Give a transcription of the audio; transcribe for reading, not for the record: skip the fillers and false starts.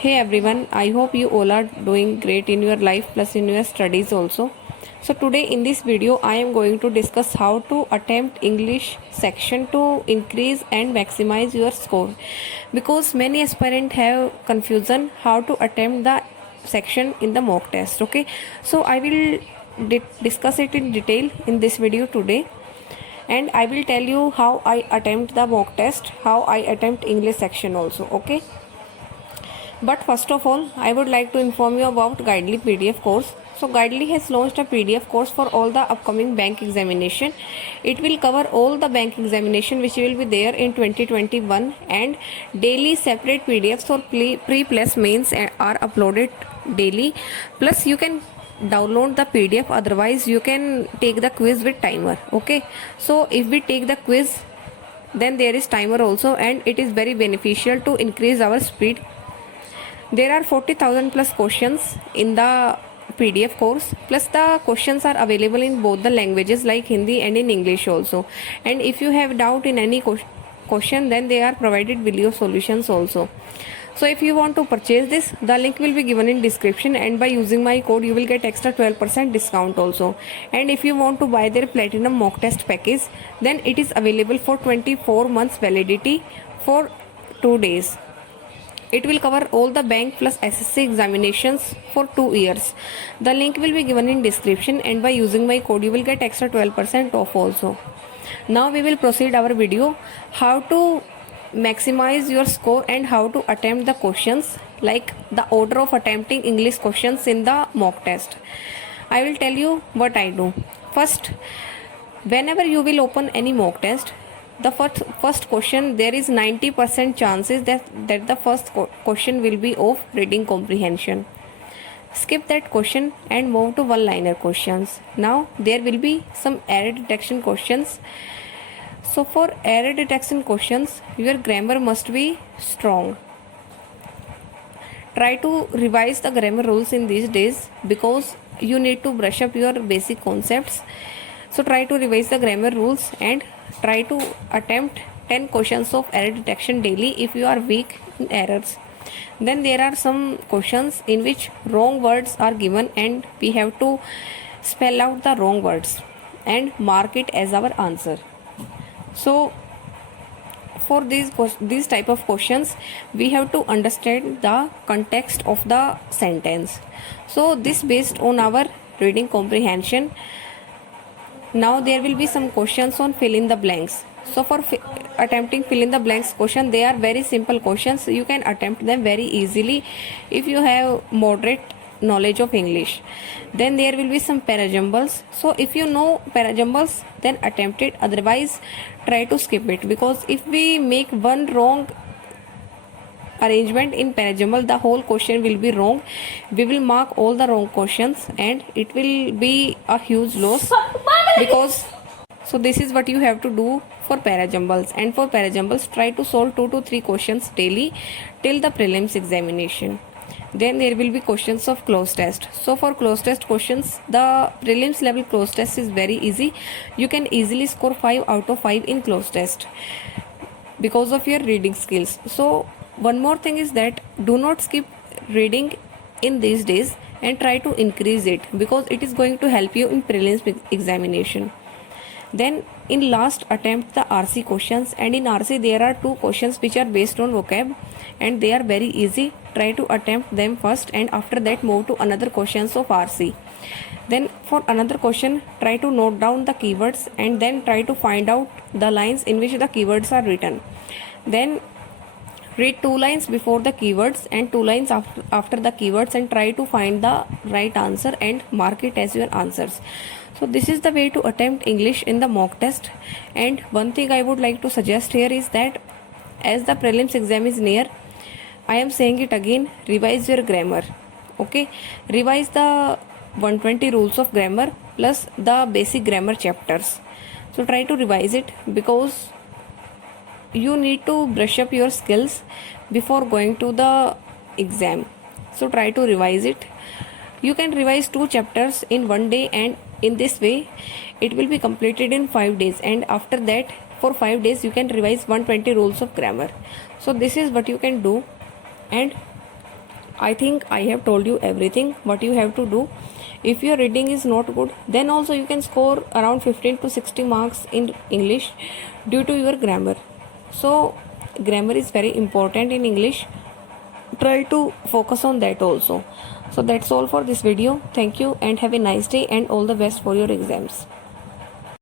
Hey everyone, I hope you all are doing great in your life plus in your studies also. So today in this video I am going to discuss how to attempt English section to increase and maximize your score, because many aspirants have confusion how to attempt the section in the mock test. Okay, so I will discuss it in detail in this video today, and I will tell you how I attempt the mock test, how I attempt English section also. Okay, but first of all, I would like to inform you about Guidely PDF course. So Guidely has launched a PDF course for all the upcoming bank examination. It will cover all the bank examination which will be there in 2021, and daily separate PDFs for pre-plus mains are uploaded daily. Plus you can download the PDF, otherwise you can take the quiz with timer. Okay, so if we take the quiz, then there is timer also, and it is very beneficial to increase our speed. There are 40,000 plus questions in the PDF course, plus the questions are available in both the languages like Hindi and in English also. And if you have doubt in any question, then they are provided video solutions also. So if you want to purchase this, the link will be given in description, and by using my code you will get extra 12% discount also. And if you want to buy their platinum mock test package, then it is available for 24 months validity for 2 days. It will cover all the bank plus SSC examinations for 2 years. The link will be given in description, and by using my code you will get extra 12% off also. Now we will proceed our video how to maximize your score and how to attempt the questions, like the order of attempting English questions in the mock test. I will tell you what I do. First, whenever you will open any mock test, the first question, there is 90% chances that the first question will be of reading comprehension. Skip that question and move to one liner questions. Now there will be some error detection questions. So for error detection questions, your grammar must be strong. Try to revise the grammar rules in these days, because you need to brush up your basic concepts. So try to revise the grammar rules and try to attempt 10 questions of error detection daily if you are weak in errors. Then there are some questions in which wrong words are given, and we have to spell out the wrong words and mark it as our answer. So for these type of questions, we have to understand the context of the sentence. So this based on our reading comprehension. Now there will be some questions on fill in the blanks. So for attempting fill in the blanks question, they are very simple questions. You can attempt them very easily if you have moderate knowledge of English. Then there will be some parajumbles. So if you know parajumbles, then attempt it. Otherwise, try to skip it, because if we make one wrong arrangement in parajumble, the whole question will be wrong. We will mark all the wrong questions, and it will be a huge loss, because so this is what you have to do for parajumbles. And for parajumbles, try to solve 2 to 3 questions daily till the prelims examination. Then there will be questions of cloze test. So for cloze test questions, the prelims level cloze test is very easy. You can easily score 5 out of 5 in cloze test because of your reading skills. So one more thing is that do not skip reading in these days, and try to increase it, because it is going to help you in prelims examination. Then in last, attempt the RC questions, and in RC there are 2 questions which are based on vocab, and they are very easy. Try to attempt them first, and after that move to another questions of RC. Then for another question, try to note down the keywords, and then try to find out the lines in which the keywords are written. Then read 2 lines before the keywords and 2 lines after the keywords, and try to find the right answer and mark it as your answers. So this is the way to attempt English in the mock test. And one thing I would like to suggest here is that as the prelims exam is near, I am saying it again, revise your grammar. Okay, revise the 120 rules of grammar plus the basic grammar chapters. So try to revise it, because you need to brush up your skills before going to the exam. So try to revise it. You can revise 2 chapters in 1 day, and in this way it will be completed in 5 days, and after that for 5 days you can revise 120 rules of grammar. So this is what you can do, and I think I have told you everything what you have to do. If your reading is not good, then also you can score around 15 to 60 marks in English due to your grammar. So, grammar is very important in English. Try to focus on that also. So, that's all for this video. Thank you and have a nice day and all the best for your exams.